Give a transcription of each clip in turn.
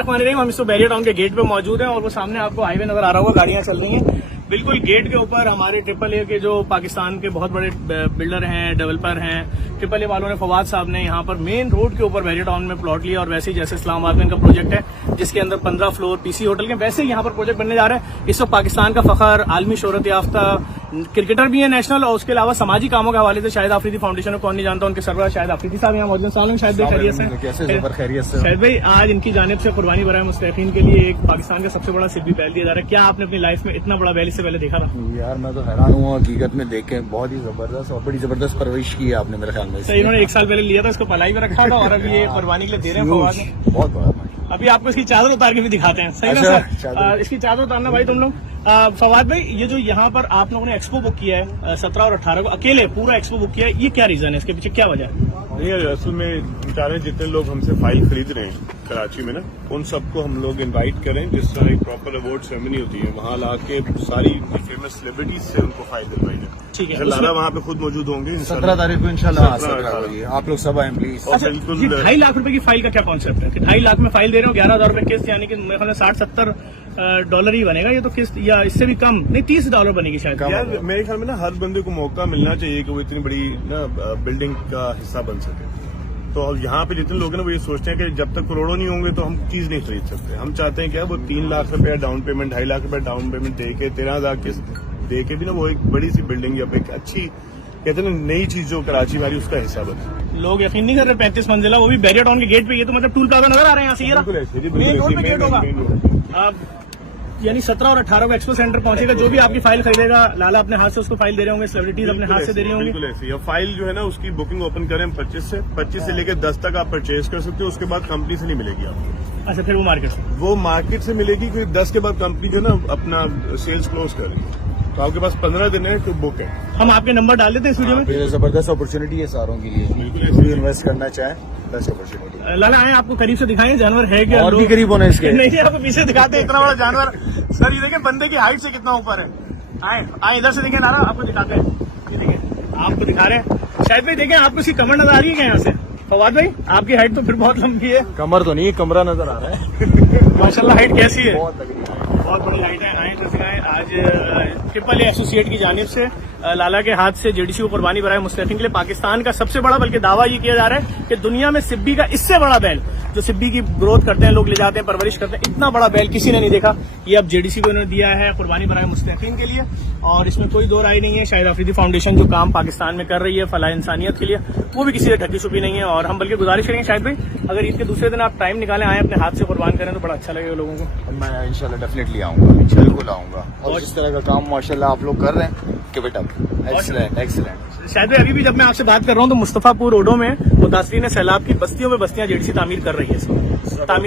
हम इस barrier town के गेट पे मौजूद हैं और वो सामने आपको हाईवे नजर आ रहा होगा, गाड़ियां चल रही हैं। बिल्कुल गेट के ऊपर हमारे AAA के जो पाकिस्तान के बहुत बड़े बिल्डर हैं, डेवलपर हैं, AAA वालों ने, फवाद साहब ने यहाँ पर मेन रोड के ऊपर बैरियर टाउन में प्लॉट लिया। और वैसे ही जैसे इस्लामाबाद में इनका प्रोजेक्ट है जिसके अंदर 15 फ्लोर PC होटल के, वैसे ही यहाँ पर प्रोजेक्ट बनने जा रहा है। इस वक्त पाकिस्तान का फखर, आलमी शोहरत याफ्ता क्रिकेटर भी है नेशनल, और उसके अलावा सामाजिक कामों के हवाले से शाहिद आफरीदी फाउंडेशन को कौन नहीं जानता, उनके सरबराह शाहिद आफरीदी साहब यहाँ मौजूद हैं। शाहिद भाई खैरियत से। शाहिद भाई, आज इनकी जानिब से कुर्बानी बराए मुस्तहकीन के लिए एक पाकिस्तान का सबसे बड़ा सिब्बी बैल दिया जा रहा है। क्या आपने अपनी लाइफ में इतना बड़ा बैल इससे पहले देखा था? यार मैं तो हैरान हुआ हकीकत में देख के, बहुत ही जबरदस्त और बड़ी जबरदस्त परवरिश की है आपने मेरे ख्याल में। सही, इन्होंने 1 साल पहले लिया था, इसको पलाई में रखा था और अब ये कुर्बानी के लिए दे रहे हैं। बहुत बड़ा। अभी आपको इसकी चादर उतार के भी दिखाते हैं, सही ना सर? इसकी चादर उतारना भाई तुम लोग। फवाद भाई, ये जो यहाँ पर आप लोगों ने एक्सपो बुक किया है 17 और 18 को, अकेले पूरा एक्सपो बुक किया है, ये क्या रीजन है, इसके पीछे क्या वजह है? नहीं, असल में बेचारे जितने लोग हमसे फाइल खरीद रहे हैं कराची में ना, उन सबको हम लोग इनवाइट करें। जिस तरह एक प्रॉपर अवार्ड सेरेमनी होती है, वहाँ लाके सारी फेमस सेलिब्रिटीज से उनको फाइल दिलवाई है। ठीक है, लाला वहाँ पे खुद मौजूद होंगे 17 तारीख को इंशाल्लाह। आप लोग सब आए प्लीज। अच्छा, 2.5 लाख रुपए की फाइल का क्या कॉन्सेप्ट है कि 2.5 लाख में फाइल दे रहे हो, 11,000 रुपए किस्त, यानी कि मेरे ख्याल में $60-70 डॉलर ही बनेगा ये तो किस्त, या इससे भी कम? नहीं, $30 बनेगी शायद। यार मेरे ख्याल में ना हर बंदे को मौका मिलना चाहिए कि वो इतनी बड़ी ना बिल्डिंग का हिस्सा बन सके। तो यहाँ पे जितने लोग हैं ना वो ये सोचते हैं कि जब तक करोड़ों नहीं होंगे तो हम चीज नहीं खरीद सकते। हम चाहते हैं क्या, वो 3 लाख रुपया डाउन पेमेंट, 2.5 लाख रुपया डाउन पेमेंट दे के 13,000 किस्त दे के भी ना वो एक बड़ी सी बिल्डिंग या एक अच्छी, कहते हैं ना, नई चीज जो कराची वाली उसका हिस्सा बने। लोग यकीन नहीं कर रहे 35 मंजिला, वो भी बैरियर टाउन के गेट पे। ये तो मतलब टूल प्लाजा नजर आ रहे हैं यहाँ से, यानी 17 और 18 को एक्सपो सेंटर पहुंचेगा। जो भी आपकी फाइल खरीदेगा, लाला अपने हाथ से उसको फाइल दे रहे होंगे, सेलिब्रिटीज अपने हाथ से दे रही होंगी। बिल्कुल ऐसे। फाइल जो है ना उसकी बुकिंग ओपन करें 25 से लेकर 10 तक आप परचेज कर सकते हो। उसके बाद कंपनी से नहीं मिलेगी आपको। अच्छा, फिर वो मार्केट से मिलेगी, क्योंकि 10 के बाद कंपनी जो है ना अपना सेल्स क्लोज कर रही है। तो आपके पास 15 दिन है तो बुक है। हम आपके नंबर डाल देते हैं इस वीडियो में। जबरदस्त अपॉर्चुनिटी है सारों के लिए, बिल्कुल इन्वेस्ट करना चाहें, बेस्ट अपॉर्चुनिटी। लाला आए, आपको करीब से दिखाएं जानवर है क्या? और भी करीब होना इसके। नहीं, आपको पीछे दिखाते हैं इतना बड़ा जानवर। सर ये देखिए बंदे की हाइट से कितना ऊपर है। आए इधर से देखें नारा, आपको दिखाते हैं। ये देखिए, आपको दिखा रहे हैं। शायद भाई देखें, आपको इसकी कमर नजर आ रही है क्या यहाँ से? फवाद भाई, आपकी हाइट तो फिर बहुत लंबी है। कमर तो नहीं, कमरा नजर आ रहा है। माशाल्लाह हाइट कैसी है? बहुत बड़ी हाइट है। आए आज AAA एसोसिएट की जानिब से लाला के हाथ से JDC को कुर्बानी बराए मुस्तहकीन के लिए पाकिस्तान का सबसे बड़ा, बल्कि दावा ये किया जा रहा है कि दुनिया में सिब्बी का इससे बड़ा बैल, जो सिब्बी की ग्रोथ करते हैं, लोग ले जाते हैं, परवरिश करते हैं, इतना बड़ा बैल किसी ने नहीं देखा। ये अब JDC को इन्होंने दिया है कुर्बानी बराए मुस्तहकीन के लिए, और इसमें कोई दो राय नहीं है। शाहिद आफरीदी फाउंडेशन जो काम पाकिस्तान में कर रही है फलाह इंसानियत के लिए, वो भी किसी से ढकी छुपी नहीं है। और हम बल्कि गुजारिश करेंगे शाहिद भाई, अगर ईद के दूसरे दिन आप टाइम निकालें, आए अपने हाथ से कुर्बान करें तो बड़ा अच्छा लगेगा लोगों को। मैं इंशाल्लाह डेफिनेटली आऊंगा, बिल्कुल आऊंगा। और जिस तरह का काम माशाल्लाह आप लोग कर रहे हैं, कीप इट अप, एक्सीलेंट। शायद अभी भी जब मैं आपसे बात कर रहा हूँ तो मुस्तफापुर रोडों में मुतासरीन सैलाब की बस्तियों में बस्तियां JDC तामीर कर रही है।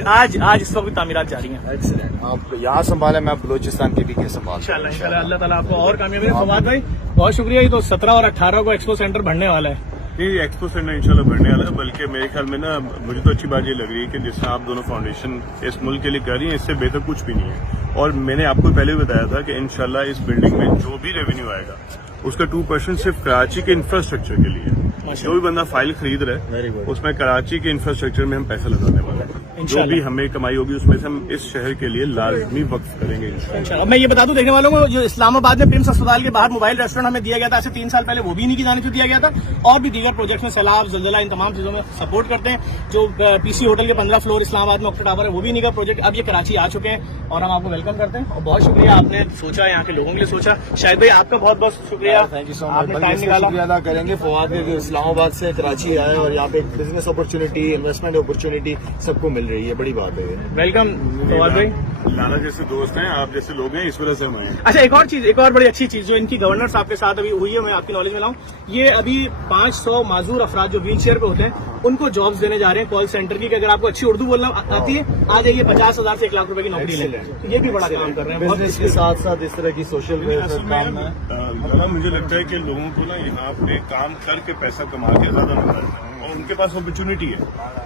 आज इस वक्त भी तामीरात जारी है। एक्सीलेंट। आप यहाँ संभाले, मैं बलूचिस्तान की भी के संभाल। इंशाल्लाह अल्लाह ताला आपको और कामयाबी। फवाद भाई बहुत शुक्रिया। ये तो 17 और 18 को एक्सपो सेंटर बढ़ने वाला है। ये एक्सपो सेंटर इंशाल्लाह बढ़ने वाला है। बल्कि मेरे ख्याल में ना मुझे तो अच्छी बात ये लग रही है कि जिससे आप दोनों फाउंडेशन इस मुल्क के लिए कर रही है, इससे बेहतर कुछ भी नहीं है। और मैंने आपको पहले भी बताया था कि इंशाल्लाह इस बिल्डिंग में जो भी रेवेन्यू आएगा उसका 2% सिर्फ कराची के इंफ्रास्ट्रक्चर के लिए। जो भी बंदा फाइल खरीद रहा है उसमें कराची के इंफ्रास्ट्रक्चर में हम पैसा लगाने वाले हैं। जो भी हमें कमाई होगी उसमें से हम इस शहर के लिए लाजमी वक्फ करेंगे इंशाल्लाह। मैं ये बता दूं देखने वालों को, जो इस्लामाबाद में प्रिंस अस्पताल के बाहर मोबाइल रेस्टोरेंट हमें दिया गया था ऐसे 3 साल पहले, वो भी इन्हीं की जानिब से दिया गया था। और भी दीगर प्रोजेक्ट्स में सैलाब, ज़लज़ला, इन तमाम चीजों में सपोर्ट करते हैं। जो PC होटल के 15 फ्लोर इस्लामाबाद में ऑक्टा टावर है, वो भी इन्हीं का प्रोजेक्ट। अब ये कराची आ चुके हैं और हम आपको वेलकम करते हैं। और बहुत शुक्रिया, आपने सोचा, यहाँ के लोगों के लिए सोचा। शायद भाई आपका बहुत बहुत शुक्रिया, थैंक यू सो मच। शुक्रिया अदा करेंगे फवाद के, जो इस्लामाबाद से कराची आए और यहाँ पे बिजनेस अपॉर्चुनिटी, इन्वेस्टमेंट अपॉर्चुनिटी सबको मिल रही है, बड़ी बात है। वेलकम फवाद भाई। लाला जैसे दोस्त हैं, आप जैसे लोग हैं, इस वजह से हम आए। अच्छा, एक और बड़ी अच्छी चीज जो इनकी गवर्नर्स आपके साथ अभी हुई है, मैं आपकी नॉलेज में लाऊं, ये अभी 500 माजूर अफराद जो व्हील चेयर पे होते हैं उनको जॉब्स देने जा रहे हैं कॉल सेंटर की, कि अगर आपको अच्छी उर्दू बोलना आती है आ जाइए, 50,000 से 1 लाख रुपए की नौकरी ले। ये भी बड़ा काम कर रहे हैं बिजनेस के साथ साथ इस तरह की सोशल काम है। मुझे लगता है कि लोगों को ना यहाँ पे काम करके पैसा कमा के ज्यादा मजा आता है। उनके पास अपॉर्चुनिटी है,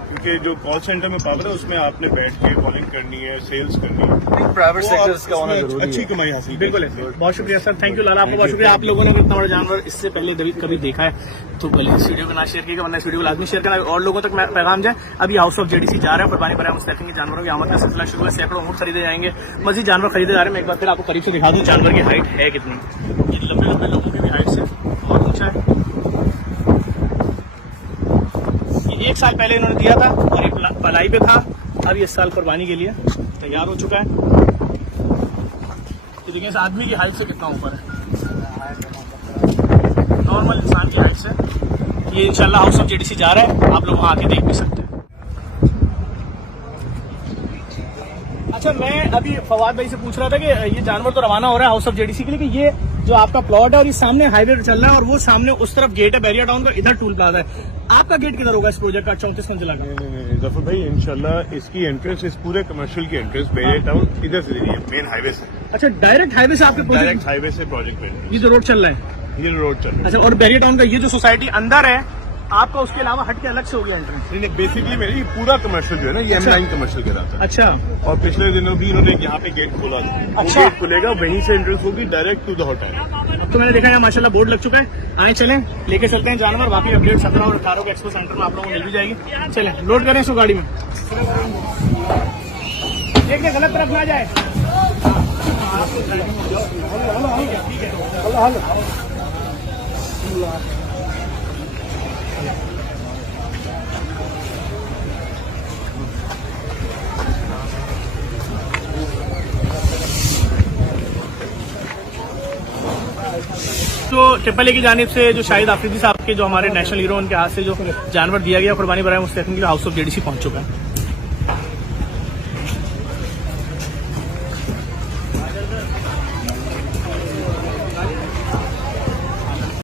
क्योंकि जो कॉल सेंटर में पावर है उसमें आपने बैठ के कॉलिंग करनी है, सेल्स करनी है, प्राइवेट वो सेक्टर आप का होना उसमें जरूरी अच्छी है। कमाई हासिल कर बिल्कुल सकते है। हैं। बहुत शुक्रिया सर, थैंक यू लाला, आपको बहुत शुक्रिया। आप लोगों ने भी इतना बड़ा जानवर इससे पहले कभी देखा है तो पहले इस वीडियो को ना शेयर कीजिएगा, वरना इस वीडियो को लाजमी शेयर करना और लोगों तक पैगाम जाए। अभी हाउस ऑफ जेडीसी जा रहा है, कुर्बानी बराए मुस्तकीम के जानवरों की आमद का सिलसिला शुरू है, सैकड़ों ऊँट खरीदे जाएंगे, मजीद जानवर खरीदे जा रहे हैं। मैं एक बार फिर आपको करीब से दिखा दूं जानवर की हाइट है कितनी। ये लंबे लंबे लोगों की भी हाइट से बहुत ऊंचा है। ये 1 साल पहले इन्होंने दिया था और एक पलाई पे था, अब ये इस साल कुर्बानी के लिए तैयार हो चुका है। तो देखिए इस आदमी की हाइट से कितना ऊपर है, नॉर्मल इंसान की हाइट से। ये इंशाल्लाह हाउस ऑफ जेडीसी जा रहा है, आप लोग वहां आके देख भी सकते हैं। अच्छा, मैं अभी फवाद भाई से पूछ रहा था कि ये जानवर तो रवाना हो रहा है हाउस ऑफ जेडीसी के लिए, कि ये जो आपका प्लॉट है और ये सामने हाईवे चल रहा है और वो सामने उस तरफ गेट है बैरिया टाउन का, इधर टूल प्लाजा है, आपका गेट किधर होगा इस प्रोजेक्ट का 34 मंजिला का? जफर भाई इंशाल्लाह इसकी एंट्रेंस, इस पूरे कमर्शियल की एंट्रेंस बैरिया टाउन इधर से देनी है, मेन हाईवे से। अच्छा, डायरेक्ट हाईवे से आपके डायरेक्ट प्रोजेक्ट, हाईवे से प्रोजेक्ट बन ये जो रोड चल रहा है? ये रोड चल रहा है। अच्छा, और बैरिया टाउन का ये जो सोसाइटी अंदर है आपका, उसके अलावा हट के अलग से होगी एंट्रेंस? नहीं, बेसिकली मेरी पूरा कमर्शियल जो है ना, ये अच्छा। M9 कमर्शियल कहलाता है। अच्छा, और पिछले दिनों भी इन्होंने यहाँ पे गेट खोला था। वो अच्छा। गेट खुलेगा, वहीं से एंट्रेंस होगी डायरेक्ट टू द होटल। अब तो मैंने देखा यहाँ माशाल्लाह बोर्ड लग चुका है। आए चलें, लेके चलते हैं जानवर। बाकी अपडेट 17 और 18 को एक्सपो सेंटर में आप लोगों को मिल भी जाएगी। चलें, लोड करें इसको गाड़ी में। देखिए गलत तरफ ना जाए। ठीक है। तो ट्रिपल ए की जानिब से जो शाहिद आफरीदी साहब के, जो हमारे नेशनल हीरो, उनके हाथ से जो जानवर दिया गया कुर्बानी बराए मुस्तकीम के लिए हाउस ऑफ जेडीसी पहुंच चुका है।